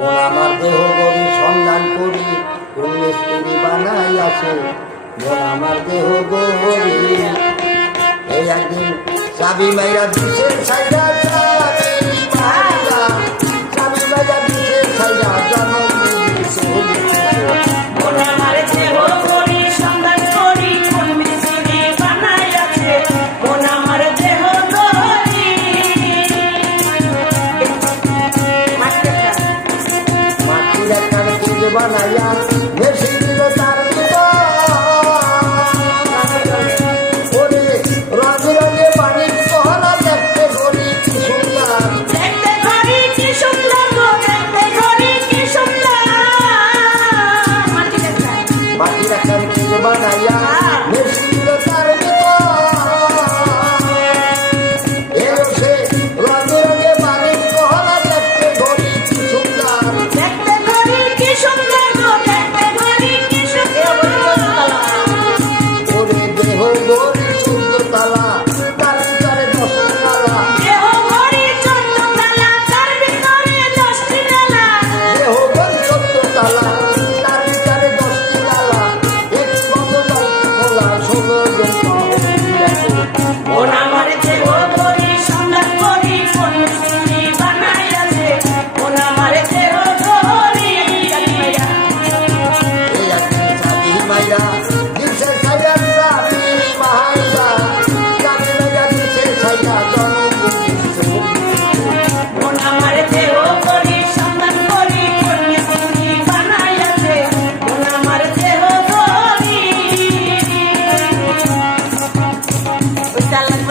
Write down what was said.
মন আমার দেহ গরি সন্ধান করি কোন মিস্ত্রি বানাই আছে মন আমার দেহ গরি এই একদিন চাবি মাইরা দিছে ছাইরা চাবি মাইরা দিছে ছাইরা জন্ম মন আমার দেহ গরি সন্ধান করি কোন মিস্ত্রি বানাই আছে মন আমার দেহ গরি মাটির একটা বানাইয়া